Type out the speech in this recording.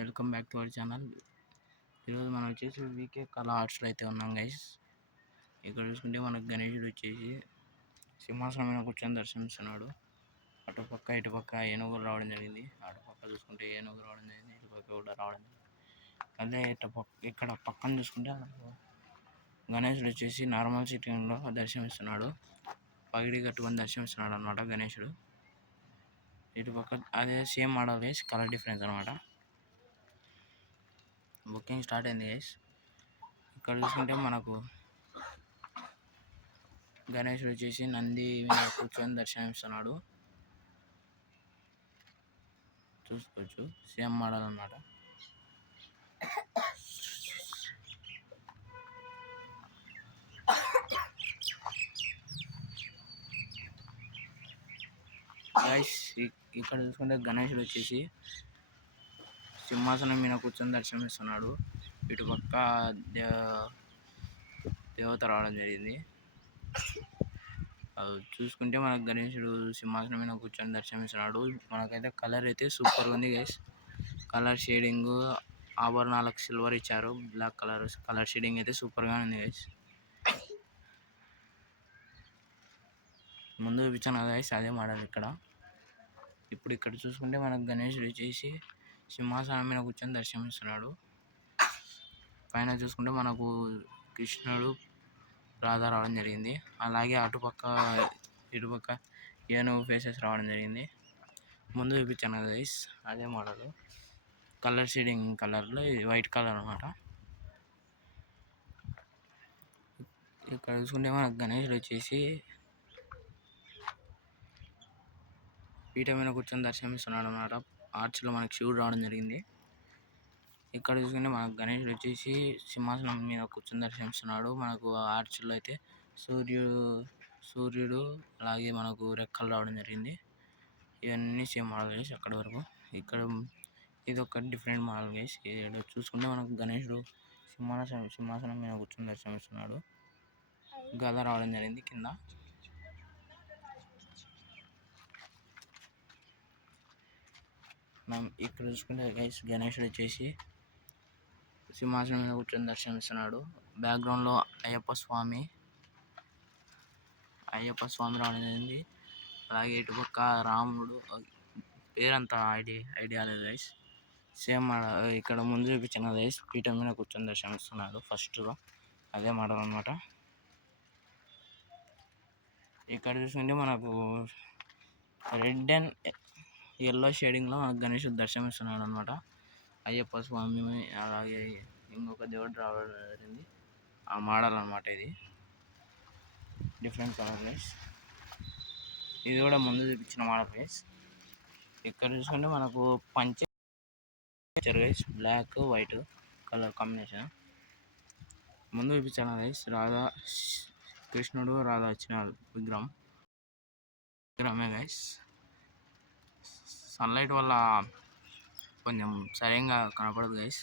Welcome back to our channel. ఈరోజు మనం వచ్చేసి వీకే కళా ఆర్ట్స్లో అయితే ఉన్నాం గైస్. ఇక్కడ చూసుకుంటే మనకు గణేశుడు వచ్చేసి సింహాసనం మీద కూర్చొని దర్శనమిస్తున్నాడు. అటుపక్క ఇటుపక్క ఏనుగులు రావడం జరిగింది. అటుపక్క చూసుకుంటే ఏనుగు రావడం జరిగింది, ఇటుపక్క కూడా రావడం జరిగింది. అదే ఇక్కడ పక్కన చూసుకుంటే గణేశుడు వచ్చేసి నార్మల్ సిట్టింగ్లో దర్శనమిస్తున్నాడు. పగిడి కట్టుకొని దర్శనమిస్తున్నాడు అనమాట గణేశుడు. ఇటుపక్క అదే same model guys, colour difference అనమాట. బుకింగ్ స్టార్ట్ అయింది గైస్. ఇక్కడ చూసుకుంటే మనకు గణేశుడు వచ్చేసి నంది మీద కూర్చొని దర్శనమిస్తున్నాడు. చూసుకోవచ్చు, సేమ్ మోడల్ అన్నమాట. గైస్ ఇక్కడ చూసుకుంటే గణేశుడు వచ్చేసి సింహాసనం మీద కూర్చొని దర్శనమిస్తున్నాడు. ఇటుపక్క దేవత రావడం జరిగింది. చూసుకుంటే మనకు గణేశుడు సింహాసనం మీద కూర్చొని దర్శనమిస్తున్నాడు. మనకైతే కలర్ అయితే సూపర్ ఉంది గైస్. కలర్ షేడింగ్ ఆభరణాలకు సిల్వర్ ఇచ్చారు. బ్లాక్ కలర్ షేడింగ్ అయితే సూపర్గా ఉంది గైస్. ముందు చూపించాను కదా గైస్, అదే మోడల్ ఇక్కడ. ఇప్పుడు ఇక్కడ చూసుకుంటే మనకు గణేశుడు వచ్చేసి సింహాసనం మీద కూర్చొని దర్శనమిస్తున్నాడు. పైన చూసుకుంటే మనకు కృష్ణుడు రాధ రావడం జరిగింది. అలాగే అటుపక్క ఇటుపక్క ఏనుగు ఫేసెస్ రావడం జరిగింది. ముందు చూపించాను కదా గైస్, అదే మోడల్. కలర్ షేడింగ్ కలర్లో ఇది వైట్ కలర్ అనమాట. ఇక్కడ చూసుకుంటే మనకు గణేశుడు వచ్చేసి పీఠ మీద కూర్చొని దర్శనమిస్తున్నాడు అనమాట. ఆర్చ్లో మనకు శివుడు రావడం జరిగింది. ఇక్కడ చూసుకుంటే మనకు గణేశుడు వచ్చేసి సింహాసనం మీద కూర్చొని దర్శనమిస్తున్నాడు. మనకు ఆర్చ్లో అయితే సూర్యుడు అలాగే మనకు రెక్కలు రావడం జరిగింది. ఇవన్నీ సేమ్ మోడల్ గైస్ అక్కడి వరకు. ఇక్కడ ఇది ఒక డిఫరెంట్ మోడల్ గైస్. ఇక్కడ చూసుకుంటే మనకు గణేశుడు సింహాసనం మీద కూర్చొని దర్శనమిస్తున్నాడు. గద రావడం జరిగింది కింద. మనం ఇక్కడ చూసుకుంటే గైస్ గణేశుడు వచ్చేసి సింహాసనం మీద కూర్చొని దర్శనమిస్తున్నాడు. బ్యాక్గ్రౌండ్లో అయ్యప్ప స్వామి రావడం జరిగింది. అలాగే ఇటుపక్క రాముడు, పేరంతా ఐడియా లేదు గైస్. సేమ్ మోడల్ ఇక్కడ ముందు చూపించిన గైస్, పీఠం మీద కూర్చొని దర్శనమిస్తున్నాడు ఫస్ట్లో, అదే మోడల్ అనమాట. ఇక్కడ చూసుకుంటే మనకు రెడ్ అండ్ ఎల్లో షేడింగ్లో గణేశుడు దర్శనమిస్తున్నాడు అనమాట. అయ్యప్ప స్వామి అలాగే ఇంకొక దేవుడు రావడం జరిగింది. ఆ మోడల్ అనమాట. ఇది డిఫరెంట్ కలర్ గైస్. ఇది కూడా ముందు చూపించిన మోడల్ గైస్. ఇక్కడ చూసుకుంటే మనకు పంచె guys, black white colour combination. ముందు చూపించాను గైస్, కృష్ణుడు రాధా వచ్చిన విగ్రహమే గైస్. సన్లైట్ వల్ల కొంచెం సరిగ్గా కనపడదు గైస్.